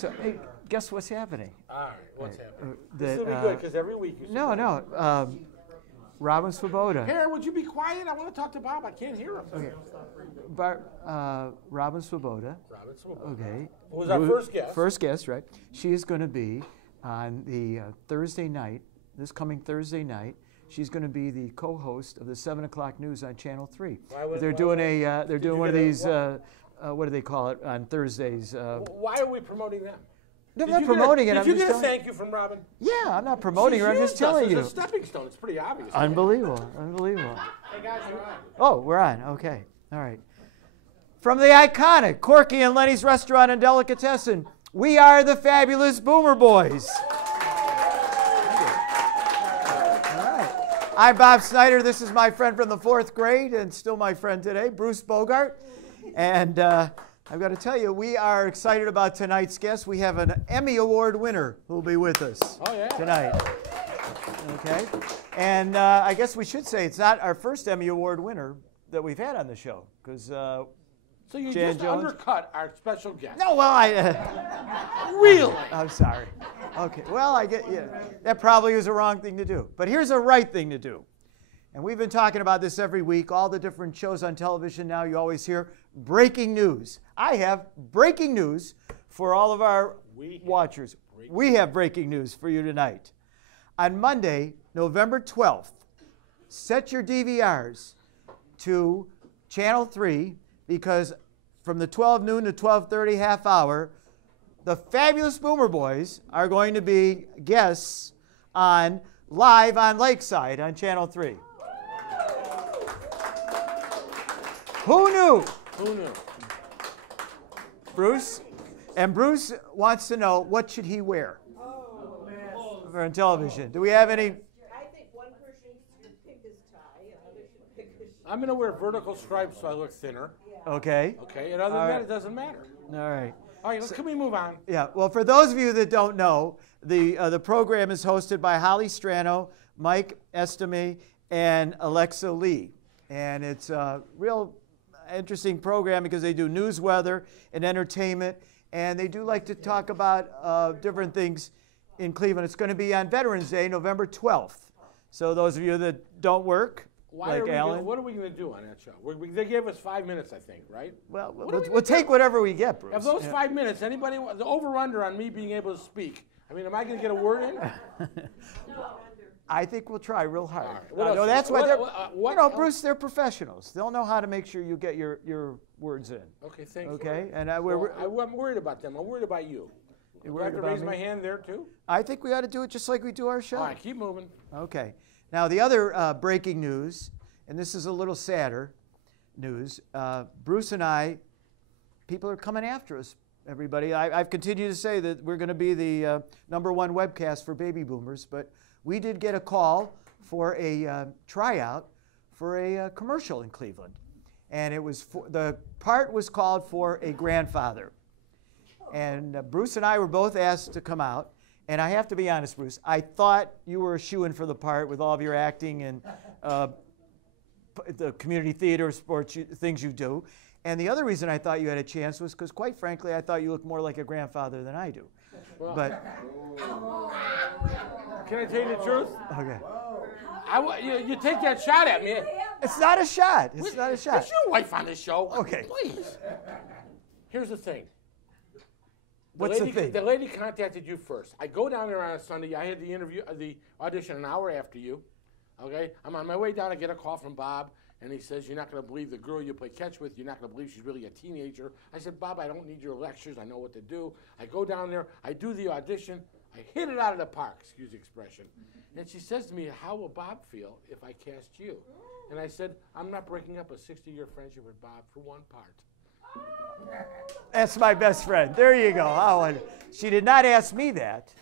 So, hey, guess what's happening? All right, what's happening? This will be good because every week you No. Robin Swoboda. Karen, would you be quiet? I want to talk to Bob. I can't hear him. Okay. Robin Swoboda. Robin Swoboda. Okay. Who was our first guest? First guest, right? She is going to be on the Thursday night, this coming Thursday night. She's going to be the co-host of the 7 o'clock news on Channel 3. They're doing one of these. What do they call it on Thursdays? Why are we promoting them? I'm not promoting it. Did you get a thank you from Robin? Yeah, I'm not promoting her. I'm just telling you. It's a stepping stone. It's pretty obvious. Unbelievable. Hey guys, we're on. Oh, we're on. Okay. All right. From the iconic Corky and Lenny's Restaurant and Delicatessen, we are the fabulous Boomer Boys. I'm Bob Snyder. This is my friend from the 4th grade and still my friend today, Bruce Bogart. And I've got to tell you, we are excited about tonight's guest. We have an Emmy Award winner who will be with us tonight. Okay. And I guess we should say it's not our first Emmy Award winner that we've had on the show. Because so you Jan just Jones, undercut our special guest. No, well, really? I'm sorry. Okay, well, I get that probably was a wrong thing to do. But here's a right thing to do. And we've been talking about this every week. All the different shows on television now, you always hear breaking news. I have breaking news for all of our watchers. We have breaking news for you tonight. On Monday, November 12th, set your DVRs to Channel 3 because from the 12 noon to 12:30 half hour, the fabulous Boomer Boys are going to be guests on Live on Lakeside on Channel 3. Who knew? Who knew? Bruce? And Bruce wants to know, what should he wear for on television? Do we have any? I think one person should pick his tie, another should pick his shirt. I'm going to wear vertical stripes so I look thinner. Okay. Okay, and other than that, it doesn't matter. All right. All right, can we move on? Yeah, well, for those of you that don't know, the program is hosted by Holly Strano, Mike Estime, and Alexa Lee. And it's a real interesting program because they do news, weather, and entertainment. And they do like to talk about different things in Cleveland. It's going to be on Veterans Day, November 12th. So those of you that don't work, like Alan. What are we going to do on that show? They gave us 5 minutes, I think, right? Well, we'll take whatever we get, Bruce. Of those 5 minutes, anybody, the over-under on me being able to speak, I mean, am I going to get a word in? I think we'll try real hard. Right. No, that's why Bruce, they're professionals. They'll know how to make sure you get your words in. Okay, thank you. Okay, and I'm worried about them. I'm worried about you. Do I have to raise my hand there, too? I think we ought to do it just like we do our show. All right, keep moving. Okay. Now, the other breaking news, and this is a little sadder news, Bruce and I, people are coming after us, everybody. I've continued to say that we're going to be the #1 webcast for baby boomers, but we did get a call for a tryout for a commercial in Cleveland. And it was the part was called for a grandfather. And Bruce and I were both asked to come out. And I have to be honest, Bruce, I thought you were a shoo-in for the part with all of your acting and the community theater, sports, things you do. And the other reason I thought you had a chance was because, quite frankly, I thought you looked more like a grandfather than I do. Well, but can I tell you the truth? Okay. You take that shot at me. It's not a shot. It's not a shot. Is your wife on this show? Okay. Please. Here's the thing. What's the thing? The lady contacted you first. I go down there on a Sunday. I had the audition an hour after you. Okay? I'm on my way down. I get a call from Bob, and he says, "You're not going to believe the girl you play catch with. You're not going to believe she's really a teenager." I said, "Bob, I don't need your lectures. I know what to do." I go down there. I do the audition. I hit it out of the park, excuse the expression. And she says to me, "How will Bob feel if I cast you?" And I said, "I'm not breaking up a 60-year friendship with Bob for one part." That's my best friend. There you go. She did not ask me that.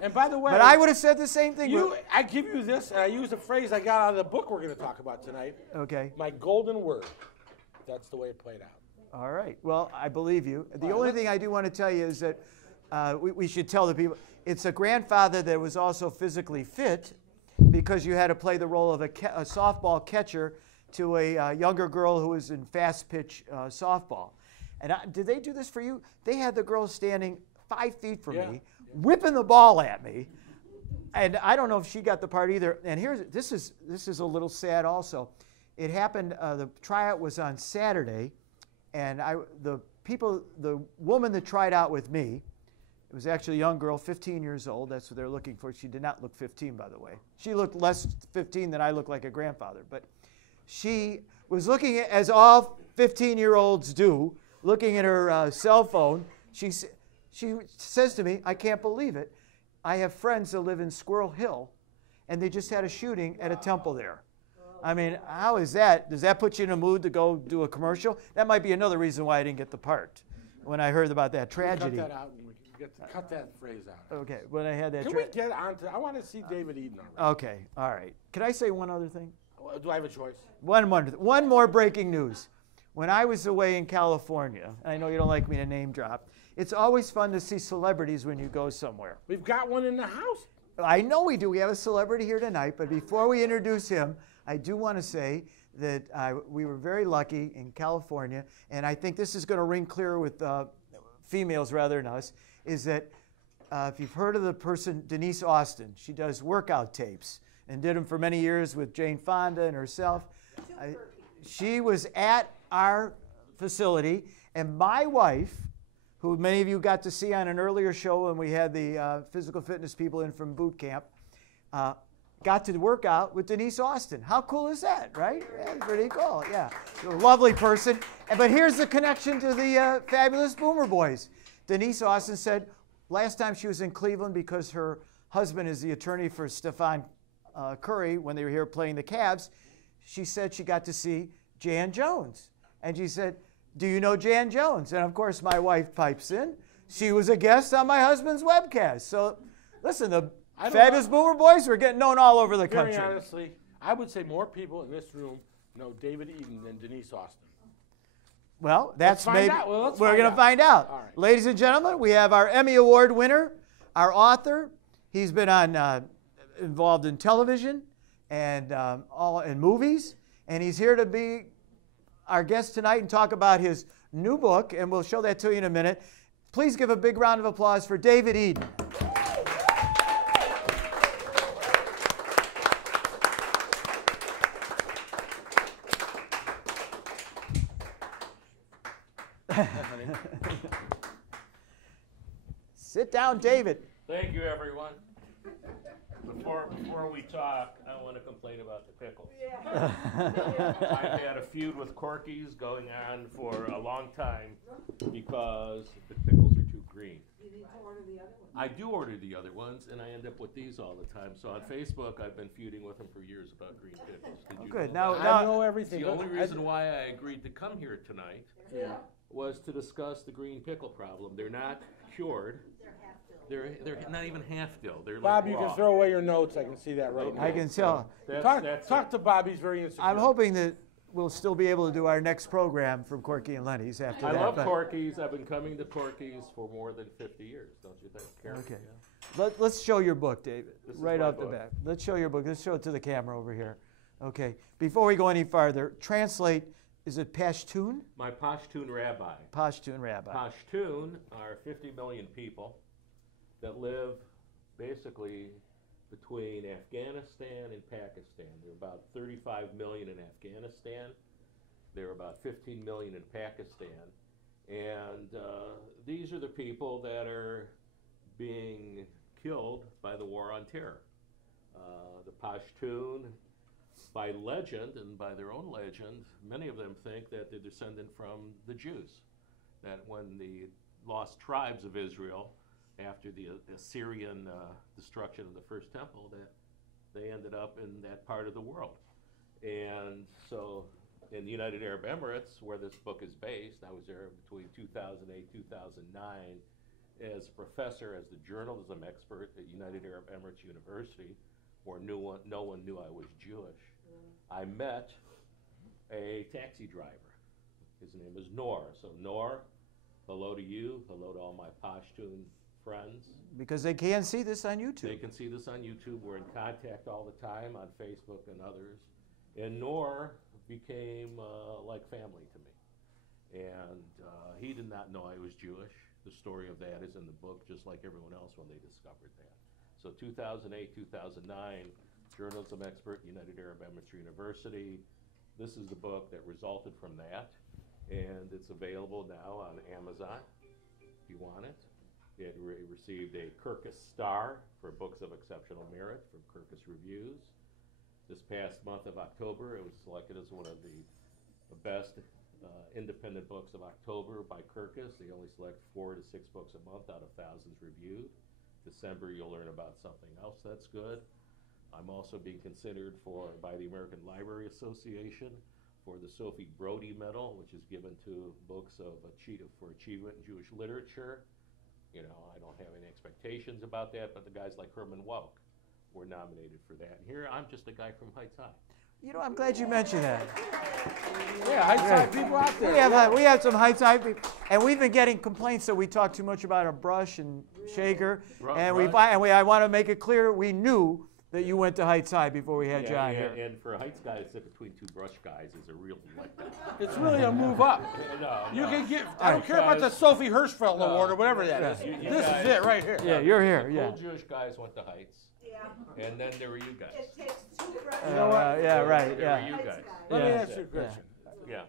And by the way, but I would have said the same thing. I give you this, and I use a phrase I got out of the book we're going to talk about tonight. Okay. My golden word. That's the way it played out. All right. Well, I believe you. The only thing I do want to tell you is that we should tell the people, it's a grandfather that was also physically fit because you had to play the role of a softball catcher to a younger girl who was in fast pitch softball. And did they do this for you? They had the girl standing 5 feet from Yeah. me, whipping the ball at me. And I don't know if she got the part either. And this is a little sad also. It happened, the tryout was on Saturday, and the woman that tried out with me, it was actually a young girl, 15 years old. That's what they're looking for. She did not look 15, by the way. She looked less 15 than I look like a grandfather. But she was looking at, as all 15-year-olds do, looking at her cell phone. She says to me, I can't believe it. I have friends that live in Squirrel Hill, and they just had a shooting at a temple there. I mean, how is that? Does that put you in a mood to go do a commercial? That might be another reason why I didn't get the part when I heard about that tragedy. Cut that out, and we can get to cut that phrase out. Okay, when I had that. Can we get on to? I want to see David Eden already. Okay, all right. Can I say one other thing? Do I have a choice? One more breaking news. When I was away in California, I know you don't like me to name drop, it's always fun to see celebrities when you go somewhere. We've got one in the house. I know we do. We have a celebrity here tonight, but before we introduce him, I do want to say that we were very lucky in California, and I think this is going to ring clear with females rather than us, is that if you've heard of the person Denise Austin, she does workout tapes and did them for many years with Jane Fonda and herself. She was at our facility, and my wife, who many of you got to see on an earlier show when we had the physical fitness people in from boot camp, got to work out with Denise Austin. How cool is that, right? Yeah, pretty cool, yeah. A lovely person. But here's the connection to the fabulous Boomer Boys. Denise Austin said last time she was in Cleveland, because her husband is the attorney for Stephon Curry when they were here playing the Cavs, she said she got to see Jan Jones. And she said, do you know Jan Jones? And of course my wife pipes in. She was a guest on my husband's webcast. So listen, the fabulous Boomer Boys were getting known all over the country. Very honestly, I would say more people in this room know David Eden than Denise Austin. Well, that's maybe we're going to find out. All right. Ladies and gentlemen, we have our Emmy Award winner, our author. He's been involved in television and all in movies, and he's here to be our guest tonight and talk about his new book, and we'll show that to you in a minute. Please give a big round of applause for David Eden. Sit down, David. Thank you, everyone. Before we talk, I want to complain about the pickles. I've had a feud with Corky's going on for a long time because the pickles are too green. You need to order the other one. I do order the other ones, and I end up with these all the time. So on Facebook, I've been feuding with them for years about green pickles. Did you Good. know Now, that? I know everything. The only reason why I agreed to come here tonight was to discuss the green pickle problem. They're not cured. They're not even half dill. They're Bob, like you raw. can throw away your notes. I can see that right now. I can tell. Talk to Bob. He's very insecure. I'm hoping that we'll still be able to do our next program from Corky and Lenny's after I that. love but- Corky's. I've been coming to Corky's for more than 50 years, don't you think, Karen? Okay. Let's show your book, David, This is right my off the book. bat. Let's show your book. Let's show it to the camera over here. Okay. Before we go any farther, translate, is it Pashtun? My Pashtun rabbi. Pashtun rabbi. Pashtun are 50 million people that live basically between Afghanistan and Pakistan. There are about 35 million in Afghanistan. There are about 15 million in Pakistan. And these are the people that are being killed by the war on terror. The Pashtun, by legend and by their own legend, many of them think that they're descendant from the Jews. That when the lost tribes of Israel, after the Assyrian destruction of the first temple, that they ended up in that part of the world. And so in the United Arab Emirates, where this book is based, I was there between 2008, 2009, as a professor, as the journalism expert at United Arab Emirates University, where no one knew I was Jewish. I met a taxi driver. His name is Noor. So Noor, hello to you, hello to all my Pashtun friends. Because they can see this on YouTube. They can see this on YouTube. We're in contact all the time on Facebook and others. And Noor became like family to me. And he did not know I was Jewish. the story of that is in the book, just like everyone else when they discovered that. So 2008, 2009, journalism expert, United Arab Emirates University. This is the book that resulted from that, and it's available now on Amazon if you want it. It received a Kirkus Star for Books of Exceptional Merit from Kirkus Reviews. This past month of October, it was selected as one of the best independent books of October by Kirkus. They only select 4 to 6 books a month out of thousands reviewed. December, you'll learn about something else that's good. I'm also being considered by the American Library Association for the Sophie Brody Medal, which is given to books for achievement in Jewish literature. You know, I don't have any expectations about that, but the guys like Herman Wouk were nominated for that. And here, I'm just a guy from Heights High. You know, I'm glad you mentioned that. Yeah, Heights High people out there. We have some Heights High people, and we've been getting complaints that we talk too much about a Brush and Shaker, and I want to make it clear we knew that you went to Heights High before we had John here. And for a Heights guy to sit between 2 Brush guys is a real letdown. It's really a move up. You can get, I don't care about the Sophie Hirschfeld Award or whatever that is. This is it right here. Yeah, you're here, the cool Jewish guys went to Heights. Yeah. And then there were you guys. It takes 2 brushes. You know what? Yeah, right, There were you guys. Let me ask you a question. Yeah.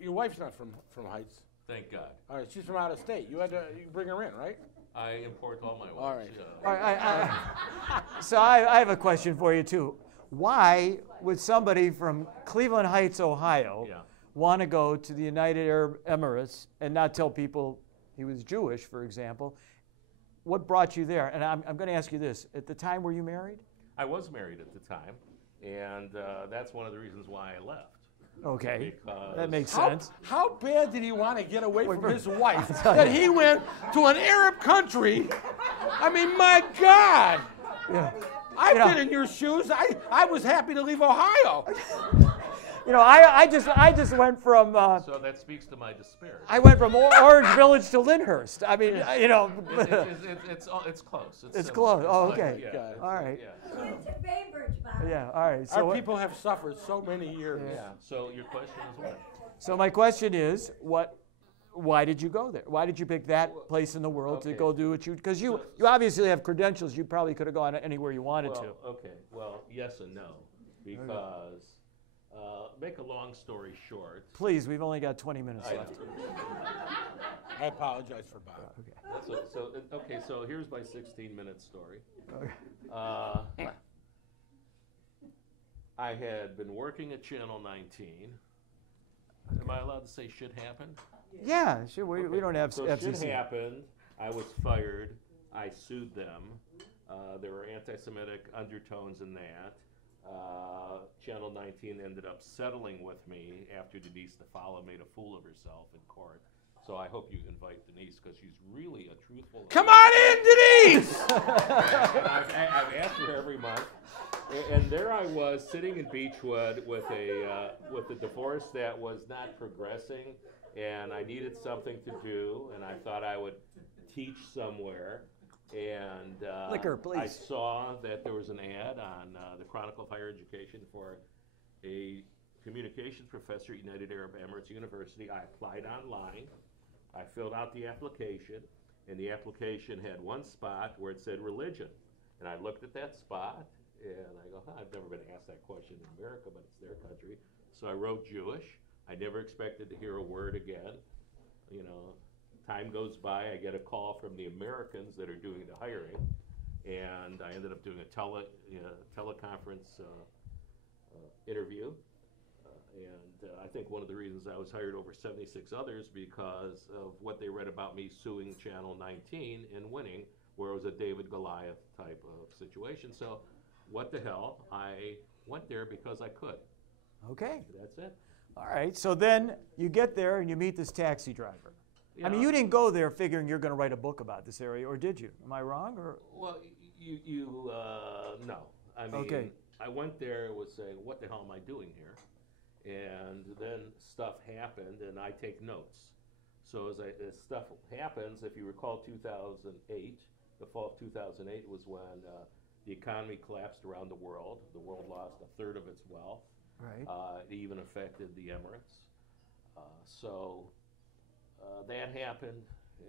Your wife's not from Heights. Thank God. All right, she's from out of state. You bring her in, right? I import all my wives. All right. All right, so I have a question for you, too. Why would somebody from Cleveland Heights, Ohio, want to go to the United Arab Emirates and not tell people he was Jewish, for example? What brought you there? And I'm going to ask you this. At the time, were you married? I was married at the time, and that's one of the reasons why I left. Okay, Because that makes sense. How bad did he want to get away from his wife that he went to an Arab country? I mean, my God. Yeah. I've been in your shoes. I was happy to leave Ohio. You know, I just went from. So that speaks to my despair. I went from Orange Village to Lyndhurst. I mean, you know. It's close. It's close. Oh, okay. Yeah. All right. Yeah. Went to Bainbridge, Bob. Yeah. All right. Our people have suffered so many years. Yeah. So your question is what? So my question is, why did you go there? Why did you pick that place in the world to go do what you? Because you obviously have credentials. You probably could have gone anywhere you wanted to. Okay. Well, yes and no, because make a long story short. Please, we've only got 20 minutes left. I apologize for Bob. Okay. So here's my 16-minute story. Okay. I had been working at Channel 19. Am I allowed to say shit happened? Yeah, sure. We don't have so FCC. Shit happened. I was fired. I sued them. There were anti-Semitic undertones in that. Channel 19 ended up settling with me after Denise DeFalla made a fool of herself in court. So I hope you invite Denise because she's really a truthful. Come on in, Denise! I've asked her every month, and there I was sitting in Beechwood with a divorce that was not progressing, and I needed something to do, and I thought I would teach somewhere. And Liquor, please. I saw that there was an ad on the Chronicle of Higher Education for a communications professor at United Arab Emirates University. I applied online. I filled out the application, and the application had one spot where it said religion. And I looked at that spot, and I go, I've never been asked that question in America, but it's their country. So I wrote Jewish. I never expected to hear a word again. You know, time goes by, I get a call from the Americans that are doing the hiring, and I ended up doing a teleconference interview. And I think one of the reasons I was hired over 76 others because of what they read about me suing Channel 19 and winning, where it was a David Goliath type of situation. So what the hell, I went there because I could. Okay. That's it. All right. So then you get there and you meet this taxi driver. I mean, you didn't go there figuring you're going to write a book about this area, or did you? Am I wrong? Or well, no. I mean, I went there was saying, what the hell am I doing here? And then stuff happened, and I take notes. So as stuff happens, if you recall 2008, the fall of 2008 was when the economy collapsed around the world. The world lost a third of its wealth. right. It even affected the Emirates. So that happened,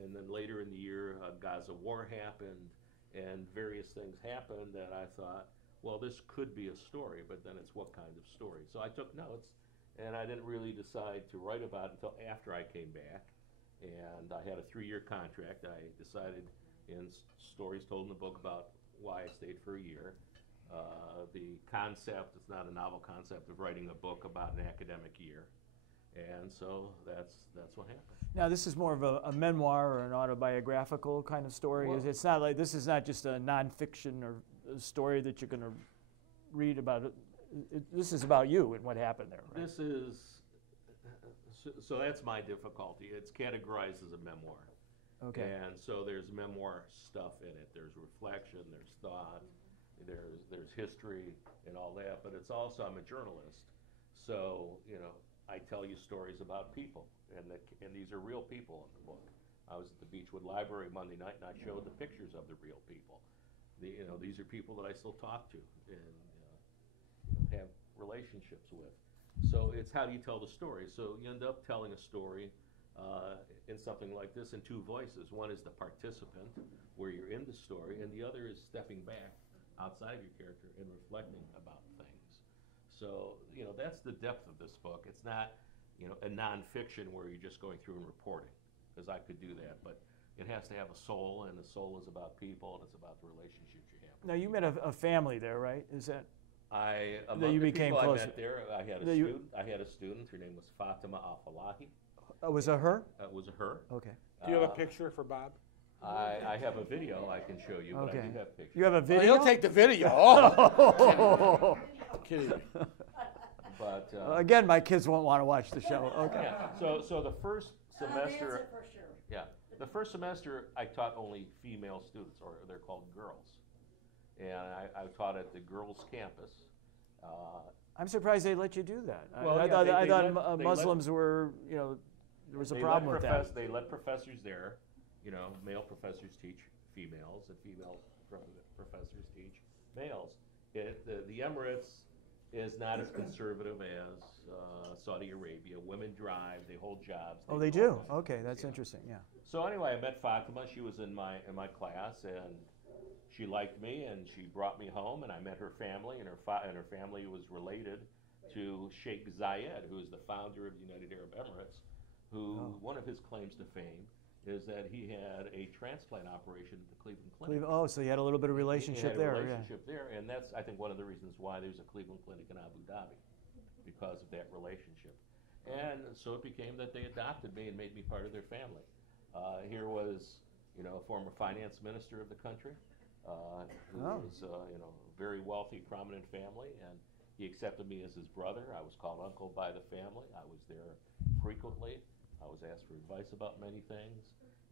and then later in the year, Gaza war happened, and various things happened that I thought, well, this could be a story, but then it's what kind of story? So I took notes, and I didn't really decide to write about it until after I came back, and I had a 3-year contract. I decided in stories told in the book about why I stayed for a year. The concept, it's not a novel concept of writing a book about an academic year. And so that's what happened. Now, this is more of a memoir or an autobiographical kind of story. Well, It's not like, this is not just a nonfiction or a story that you're going to read about it. This is about you and what happened there, right? This is, so that's my difficulty. It's categorized as a memoir. Okay. And so there's memoir stuff in it. There's reflection, there's thought, there's history and all that, but it's also, I'm a journalist. So, I tell you stories about people, and these are real people in the book. I was at the Beechwood Library Monday night, and I showed the pictures of the real people. These are people that I still talk to and have relationships with. So it's how do you tell the story? So you end up telling a story in something like this in 2 voices. One is the participant, where you're in the story, and the other is stepping back outside of your character and reflecting about things. So, that's the depth of this book. It's not, a nonfiction where you're just going through and reporting, because I could do that, but it has to have a soul, and the soul is about people, and it's about the relationships you have. Now, you met a family there, right? Is that? Among you the became people closer. I met there, I had a student. Her name was Fatima Al-Falahi. Was it her? It was a her. Okay. Do you have a picture for Bob? I have a video I can show you, but I Okay. do have pictures. You have a Oh, video? he'll take the video. Oh. Kidding me. But Again, my kids won't want to watch the show. Okay. yeah. So the first semester, for sure. yeah, the first semester I taught only female students, or they're called girls, and I taught at the girls' campus. I'm surprised they let you do that. Well, I yeah, thought, they I thought let- they Muslims were, there was a They problem let with that. They let professors there, male professors teach females, and female professors teach males. The Emirates is not as conservative as Saudi Arabia. Women drive, they hold jobs. Oh, they do? Okay, that's interesting, yeah. So anyway, I met Fatima. She was in my class, and she liked me, and she brought me home, and I met her family, and her family was related to Sheikh Zayed, who is the founder of the United Arab Emirates, who one of his claims to fame is that he had a transplant operation at the Cleveland Clinic. Oh, so you had a little bit of relationship He had there, a relationship there, and that's, I think, one of the reasons why there's a Cleveland Clinic in Abu Dhabi, because of that relationship. And so it became that they adopted me and made me part of their family. Here was, a former finance minister of the country, who was, a very wealthy, prominent family, and he accepted me as his brother. I was called uncle by the family. I was there frequently. I was asked for advice about many things,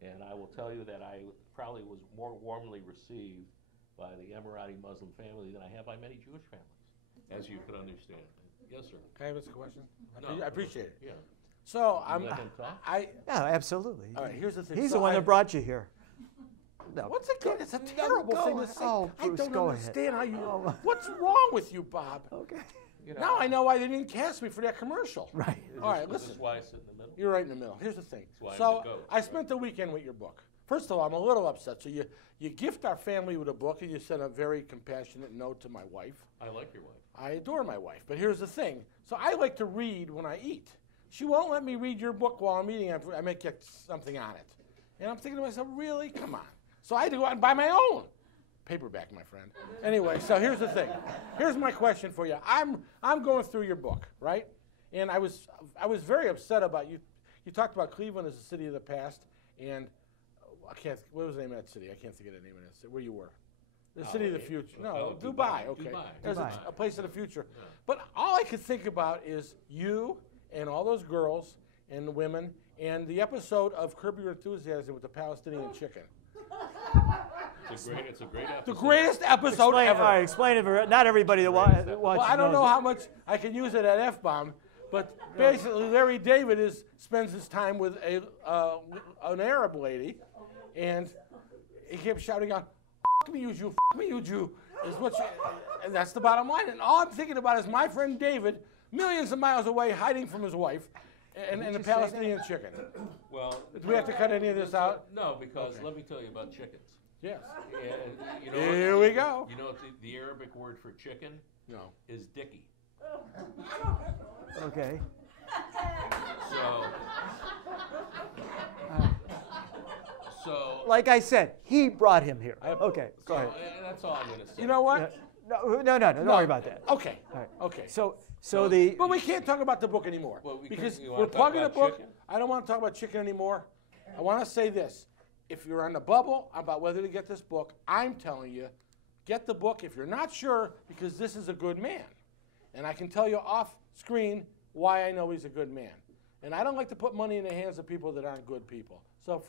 and I will tell you that I probably was more warmly received by the Emirati Muslim family than I have by many Jewish families, as you could understand. Yes, sir. Can I ask a question? No. I appreciate it. Yeah. So let him talk? Yeah, absolutely. All right, here's the thing. He's So the one I- that brought you here. No. Once again, it's a terrible go thing to ahead. say. Oh, I Bruce, don't go ahead. understand how you. What's wrong with you, Bob? Okay. Now I know why they didn't cast me for that commercial. Right. All right, Is listen. this why I sit in the middle? You're right in the middle. Here's the thing. why I'm So the goat. I spent the weekend with your book. First of all, I'm a little upset. So you gift our family with a book, and you sent a very compassionate note to my wife. I like your wife. I adore my wife, but here's the thing. So I like to read when I eat. She won't let me read your book while I'm eating. I may get something on it. And I'm thinking to myself, really? Come on. So I had to go out and buy my own paperback, my friend. Anyway, so here's the thing. Here's my question for you. I'm going through your book, right? And I was very upset about you. You talked about Cleveland as a city of the past, and what was the name of that city? I can't think of the name of that city. Where you were. The city of the future. No, Oh, Dubai. Dubai. Okay. Dubai. There's Dubai. a place of the future. But all I could think about is you and all those girls and the women and the episode of Curb Your Enthusiasm with the Palestinian chicken. It's a great episode. The greatest episode ever. All right, explain it for not everybody that watches. Well, I don't know how much I can use it at F-bomb, but basically Larry David spends his time with an Arab lady, and he kept shouting out, "F me, you Jew! F me, you Jew!" And that's the bottom line. And all I'm thinking about is my friend David, millions of miles away, hiding from his wife, And the you say Palestinian chicken. Well, Do we have to cut any of this out? no, because Okay. let me tell you about chickens. Yes. And you know Here we go. You know what the Arabic word for chicken No. is dicky. Okay. So, so, Like I said, he brought him here. I- Okay, go so ahead. that's all I'm going to say. You know what? No, don't worry about that. Okay. All right. Okay. So the But we can't talk about the book anymore Well, we because can't- you wanna we're talk plugging the about book. chicken? I don't want to talk about chicken anymore. I want to say this: if you're on the bubble about whether to get this book, I'm telling you, get the book if you're not sure, because this is a good man, and I can tell you off screen why I know he's a good man. And I don't like to put money in the hands of people that aren't good people. So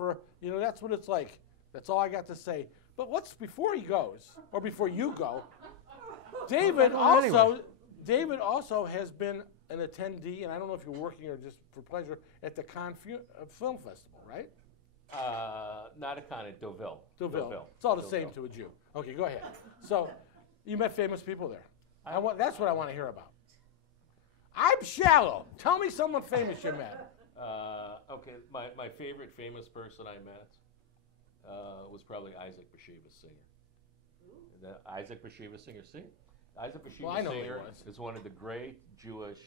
that's what it's like. That's all I got to say. But what's before he goes, or before you go? David also has been an attendee, and I don't know if you're working or just for pleasure, at the Cannes Film Festival, right? Not a con at Deauville. Deauville. It's all the same to a Jew. Okay, go ahead. So, you met famous people there. That's what I want to hear about. I'm shallow. Tell me someone famous you met. Okay, my favorite famous person I met was probably Isaac Bashevis Singer. Isaac Bashevis Singer, see? Isaac Bashevis Well, I know who he Singer was. is one of the great Jewish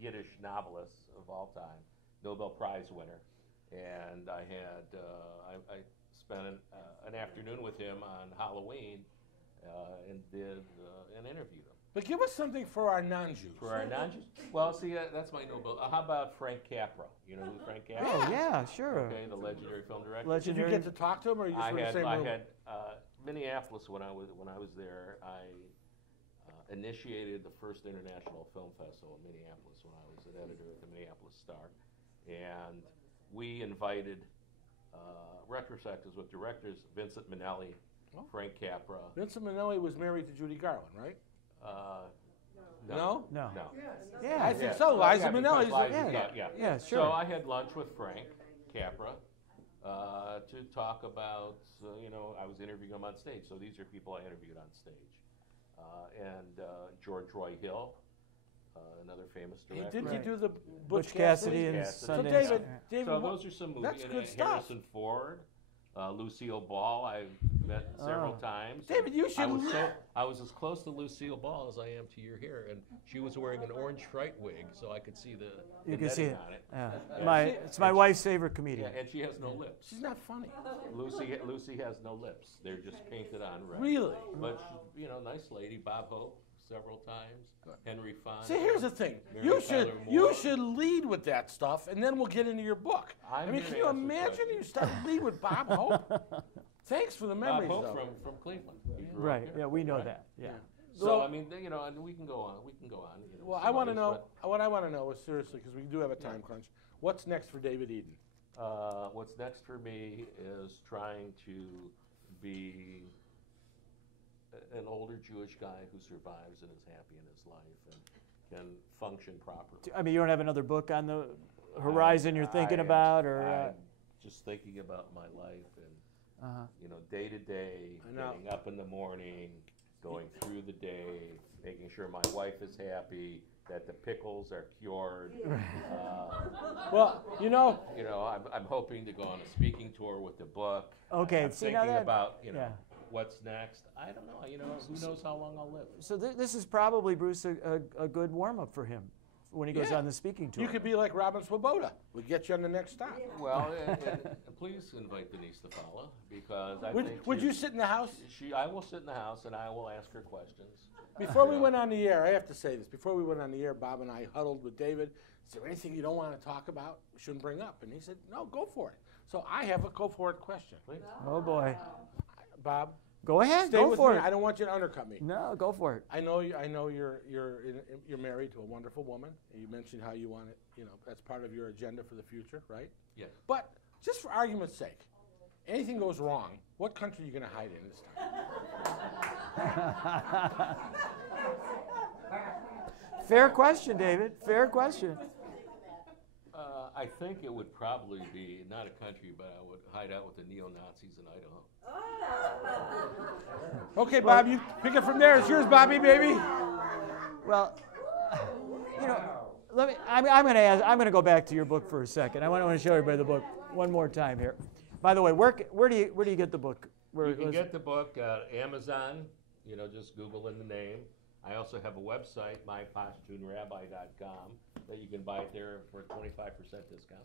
Yiddish novelists of all time, Nobel Prize winner. And I spent an afternoon with him on Halloween and did and interviewed him. But give us something for our non-Jews. For our non-Jews? Well, see, that's my Nobel. How about Frank Capra? You know who Frank Capra Oh is? yeah, sure. Okay, the legendary film director. Did you Legendary. get to talk to him, or you just were in the same room? I had Minneapolis when I was there. I initiated the first international film festival in Minneapolis when I was an editor at the Minneapolis Star, and we invited retrospectives with directors Vincent Minnelli, Oh. Frank Capra. Vincent Minnelli was married to Judy Garland, right? No. No. No. Yeah. I think so. Liza because Minnelli's Liza- yeah. yeah. Yeah, So sure. I had lunch with Frank Capra to talk about, I was interviewing him on stage. So these are people I interviewed on stage. And George Roy Hill, another famous director. Didn't Right. he do the Butch Cassidy and Cassidy. So Sundance. David, So what- those are some movies. that's And good stuff. Harrison Ford, Lucille Ball, I met several Oh. times. David, And you should I was as close to Lucille Ball as I am to your hair, and she was wearing an orange fright wig, so I could see the You can see netting it. on it. Yeah. It's my wife's favorite Yeah, comedian. and she has no lips. She's not funny. Lucy has no lips. They're just painted on red. Really? But nice lady. Bob Hope several times. Henry Fonda. See, here's the thing. Mary You should Tyler you Moore. should lead with that stuff, and then we'll get into your book. I'm I mean, here can to you answer imagine questions. you start lead with Bob Hope? Thanks for the Bob memories, Hope though. from Cleveland. He grew up Right. here. Yeah, we know Right. that. Yeah. So, So- I mean, and we can go on. Well, some I want to others, know. What I want to know is seriously, because we do have a time crunch. What's next for David Eden? What's next for me is trying to be an older Jewish guy who survives and is happy in his life and can function properly. I mean, you don't have another book on the horizon you're thinking I- about, or I'm just thinking about my life and uh-huh. day to day, I know. getting up in the morning, going through the day, making sure my wife is happy, that the pickles are cured. Well, I'm hoping to go on a speaking tour with the book. Okay, I'm see, now thinking that- about yeah. what's next. I don't know. Who knows how long I'll live. So this is probably, Bruce, a good warm-up for him when he goes Yeah. on the speaking tour. you could be like Robin Swoboda. We'll get you on the next stop. Well, and please invite Denise to follow because I think Would you sit in the house? I will sit in the house and I will ask her questions. Before we went on the air, I have to say this. Before we went on the air, Bob and I huddled with David. Is there anything you don't want to talk about? We shouldn't bring up. And he said, no, go for it. So I have a go for it question. Please. Oh boy. Bob, Go ahead. stay Go with for me. it. I don't want you to undercut me. No, go for it. I know you're married to a wonderful woman. And you mentioned how you want it, that's part of your agenda for the future, right? Yes. But just for argument's sake, anything goes wrong, what country are you going to hide in this time? Fair question, David. Fair question. I think it would probably be not a country, but I would hide out with the neo-Nazis in Idaho. Okay, Bob, you pick it from there. It's yours, Bobby, baby. Well, let me. I'm going to ask. I'm going to go back to your book for a second. I want to show everybody the book one more time here. By the way, where do you get the book? Where You can get the book Amazon. You know, just Google in the name. I also have a website, mypashtunrabbi.com, that you can buy it there for a 25% discount.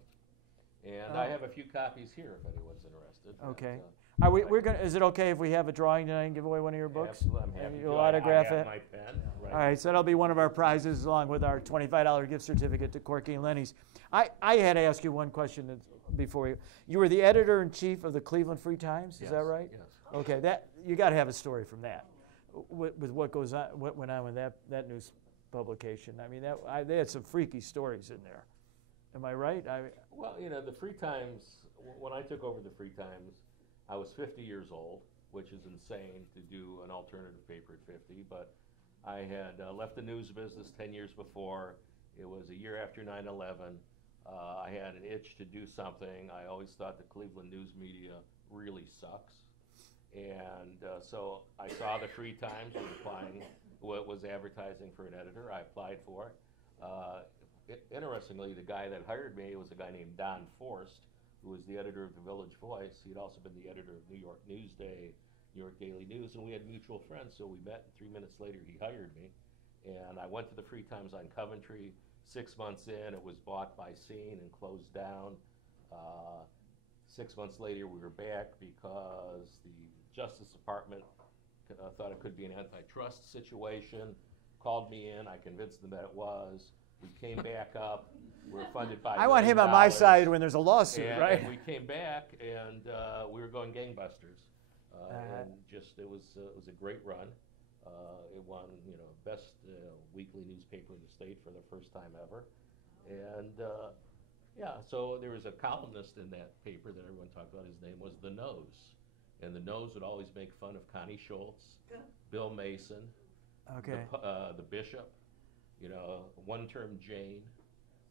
And I have a few copies here if anyone's interested. Okay. And, We're gonna. Is it okay if we have a drawing tonight and give away one of your books? absolutely, I'm happy You'll to. autograph I have it. my pen. Right. All right, so that'll be one of our prizes along with our $25 gift certificate to Corky and Lenny's. I had to ask you one question before you were the editor-in-chief of the Cleveland Free Times, is that Yes, right? Yes. Okay, that you got to have a story from that, with what goes on, what went on with that news publication. I mean, they had some freaky stories in there. Am I right? Well, you know, the Free Times, when I took over the Free Times, I was 50 years old, which is insane to do an alternative paper at 50, but I had left the news business 10 years before. It was a year after 9/11. I had an itch to do something. I always thought the Cleveland news media really sucks. And so I saw the Free Times was advertising for an editor. I applied for it. Interestingly, the guy that hired me was a guy named Don Forst, who was the editor of the Village Voice. He'd also been the editor of New York Newsday, New York Daily News, and we had mutual friends, so we met, and 3 minutes later he hired me. And I went to the Free Times on Coventry. 6 months in, it was bought by Scene and closed down. 6 months later, we were back because the Justice Department thought it could be an antitrust situation, called me in, I convinced them that it was. We came back up, we were funded by I want him on my $1 million. side when there's a lawsuit, And, right? and we came back, and we were going gangbusters. And just it was a great run. It won, you know, best weekly newspaper in the state for the first time ever. And yeah, so there was a columnist in that paper that everyone talked about. His name was The Nose, and The Nose would always make fun of Connie Schultz, Bill Mason, Okay. the Bishop, you know, One-Term Jane,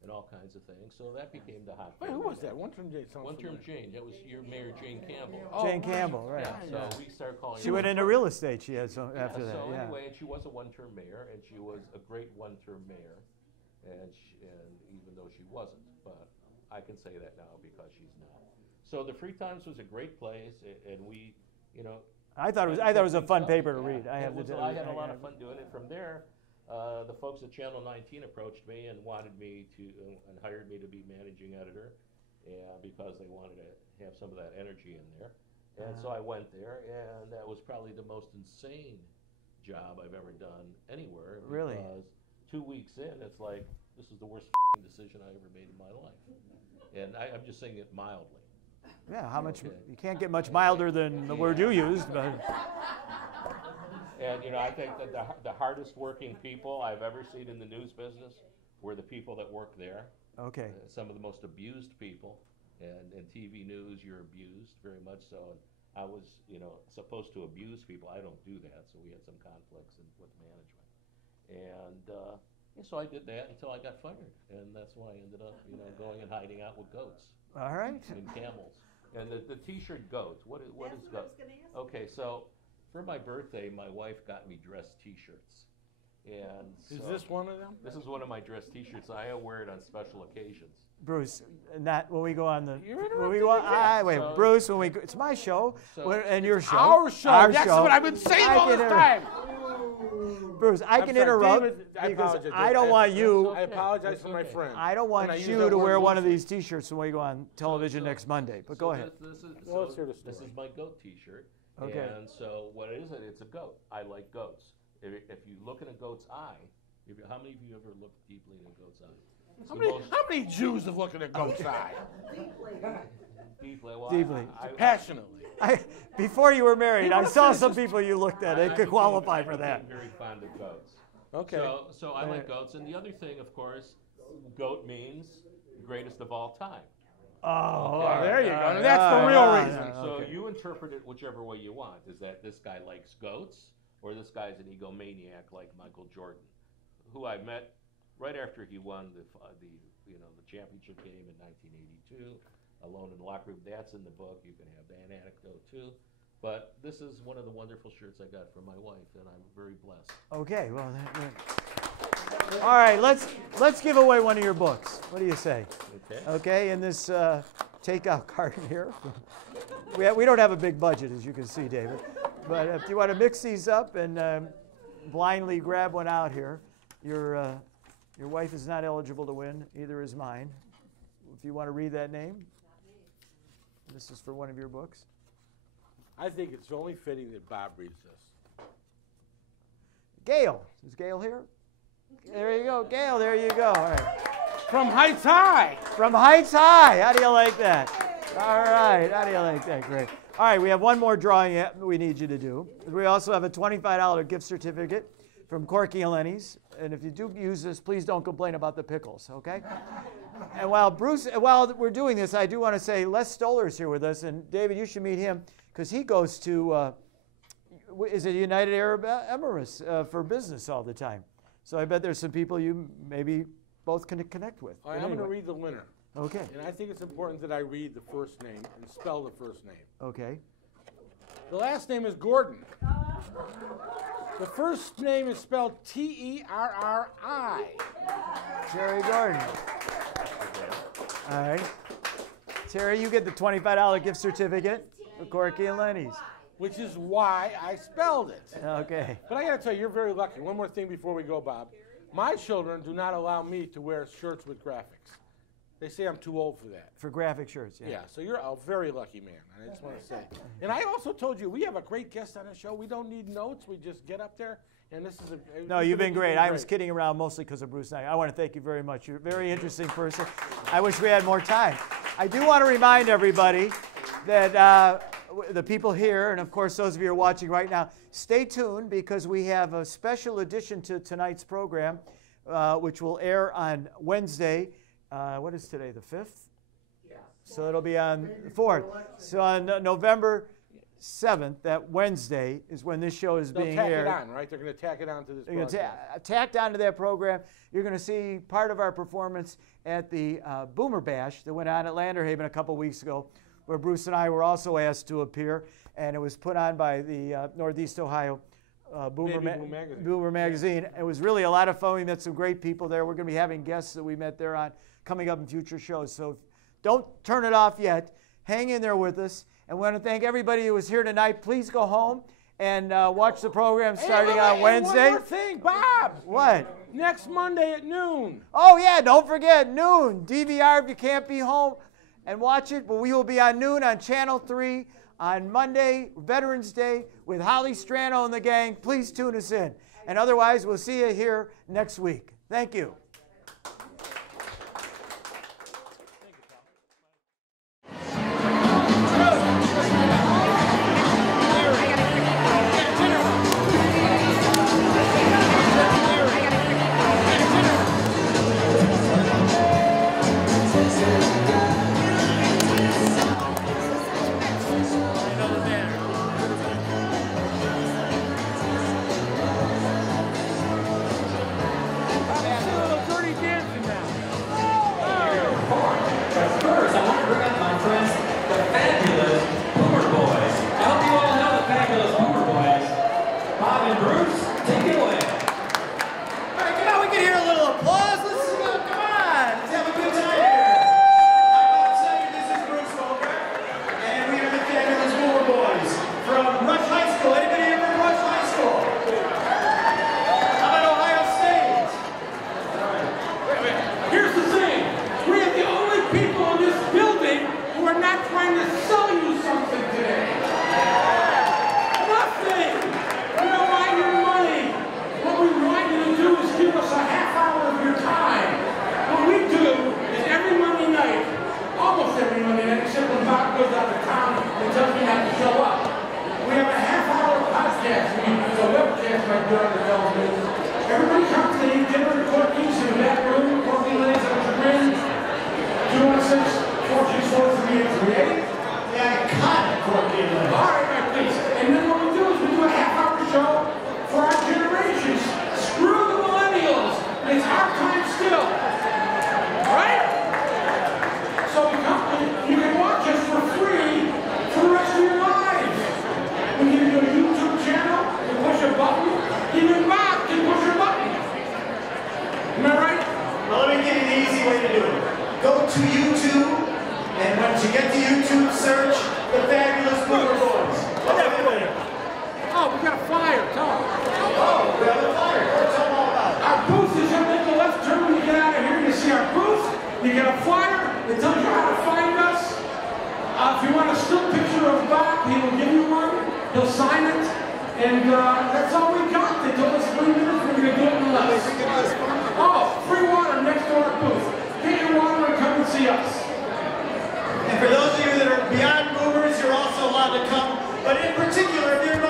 and all kinds of things. So that became the hot. Wait, who was that? One-term Jane. One-Term Jane. That was your Mayor Jane Campbell. Jane Campbell, right? Yeah, so we started calling. She her went into real estate. She had some after that. So Yeah. anyway, and she was a one-term mayor, and she was a great one-term mayor, and even though she wasn't, but I can say that now because she's not. So the Free Times was a great place, and we, you know. I thought it was a fun paper to read. I had a lot of fun doing it. From there, the folks at Channel 19 approached me and wanted me to and hired me to be managing editor, because they wanted to have some of that energy in there. And so I went there, and that was probably the most insane job I've ever done anywhere. Really? Because 2 weeks in, it's like, this is the worst decision I ever made in my life. And I'm just saying it mildly. Yeah. How much? Okay. You can't get much milder than the word you used, but. And, you know, I think that the hardest working people I've ever seen in the news business were the people that work there. Okay. Some of the most abused people. And in TV news, you're abused very much so. And I was, you know, supposed to abuse people. I don't do that, so we had some conflicts with management. And yeah, so I did that until I got fired. And that's why I ended up, you know, going and hiding out with goats All right. and camels. And the T-shirt goat, what is That's what I goat? was gonna ask. Okay, so for my birthday, my wife got me dress T-shirts. And Is so this one of them? this is one of my dress T-shirts. I wear it on special occasions. Bruce, not when we go on the. You're When we interrupting go me, on, wait, so- Bruce. When we go, it's my show, So- and your show. Our show. Our That's show. what I've been saying I all can this inter- time. Bruce, I I'm can sorry, interrupt David, I because apologize. I don't want you. I apologize That's for my okay. friend. I don't When I want use you that to word wear one of loosely. these T-shirts when we go on television next Monday. But go ahead. This is, Well, let's hear the this story. is my goat T-shirt. Okay. And so what is it? It's a goat. I like goats. If you look in a goat's eye, how many of you ever looked deeply in a goat's eye? It's How the many, most how many Jews have looked at a goat's eye? deeply. Well, Deeply. Passionately. Before you were married, You I wanna saw finish some this? people you looked at. I It could became- qualify I for that. became very fond of goats. Okay. So I like goats. And the other thing, of course, goat means greatest of all time. Oh, there you go. That's the real reason. So okay. you interpret it whichever way you want. Is that this guy likes goats, or this guy's an egomaniac like Michael Jordan, who I met right after he won the championship game in 1982, Alone in the Locker Room. That's in the book. You can have that anecdote too. But this is one of the wonderful shirts I got from my wife, and I'm very blessed. Okay, well, All right, let's give away one of your books. What do you say? Okay. Okay, in this takeout carton here. We don't have a big budget, as you can see, David. But if you want to mix these up and blindly grab one out here, your wife is not eligible to win. Either is mine. If you want to read that name, this is for one of your books. I think it's only fitting that Bob reads this. Gail. Is Gail here? There you go, Gail. There you go. All right. From Heights High. From Heights High. How do you like that? All right. How do you like that? Great. All right. We have one more drawing we need you to do. We also have a $25 gift certificate from Corky and Lenny's. And if you do use this, please don't complain about the pickles, okay? And while we're doing this, I do want to say Les Stoller's here with us. And David, you should meet him because he goes to, is it United Arab Emirates for business all the time. So I bet there's some people you maybe both can connect with. All right, I'm going to read the winner. Okay. And I think it's important that I read the first name and spell the first name. Okay. The last name is Gordon. The first name is spelled Terri. Terry Gordon. All right. Terry, you get the $25 gift certificate for Corky and Lenny's. Which is why I spelled it. Okay. But I got to tell you, you're very lucky. One more thing before we go, Bob. My children do not allow me to wear shirts with graphics. They say I'm too old for that. For graphic shirts, yeah. Yeah, so you're a very lucky man, I just want to say. And I also told you, we have a great guest on the show. We don't need notes. We just get up there, and this is a... No, you've been great. I was kidding around mostly because of Bruce Knight. I want to thank you very much. You're a very interesting person. I wish we had more time. I do want to remind everybody that the people here, and of course those of you who are watching right now, stay tuned because we have a special addition to tonight's program, which will air on Wednesday. What is today, the 5th? Yeah. So it'll be on the 4th. So on November 7th, that Wednesday, is when this show is being aired. They'll tack it on, right? They're going to tack it on to this program. Tacked onto that program. You're going to see part of our performance at the Boomer Bash that went on at Landerhaven a couple weeks ago, where Bruce and I were also asked to appear, and it was put on by the Northeast Ohio Boomer Magazine. It was really a lot of fun. We met some great people there. We're going to be having guests that we met there on coming up in future shows. So don't turn it off yet. Hang in there with us. And we want to thank everybody who was here tonight. Please go home and watch the program starting on Wednesday. One more thing, Bob. What? Next Monday at noon. Oh, yeah, don't forget, noon. DVR if you can't be home and watch it. But we will be on noon on Channel 3 on Monday, Veterans Day, with Holly Strano and the gang. Please tune us in. And otherwise, we'll see you here next week. Thank you. Everybody come to the dinner and Corky's in that room. Corky and Lenny's on the grid. 216-464-3838. The iconic Corky and Lenny's. All right, please. And then what we do is we do a half-hour show for our generations. Screw the millennials. It's our time still. Right? So you can watch us for free for the rest of your lives. We give you a YouTube channel. You push a button. Even Bob can push a button. to YouTube, and once you get to YouTube, search the Fabulous Boomer Boys. Oh, we got a flyer. Tell them. Oh, we have a flyer. Tell them all about it. Our booth is going to make a left turn when you get out of here. You see our booth. You get a flyer. It tells you how to find us. If you want a still picture of Bob, he will give you one. He'll sign it. And that's all we got. They told us 3 minutes. We're going to do it in less. Oh, free water next to our booth. Get your water and come and see us. And for those of you that are beyond boomers, you're also allowed to come. But in particular, if you're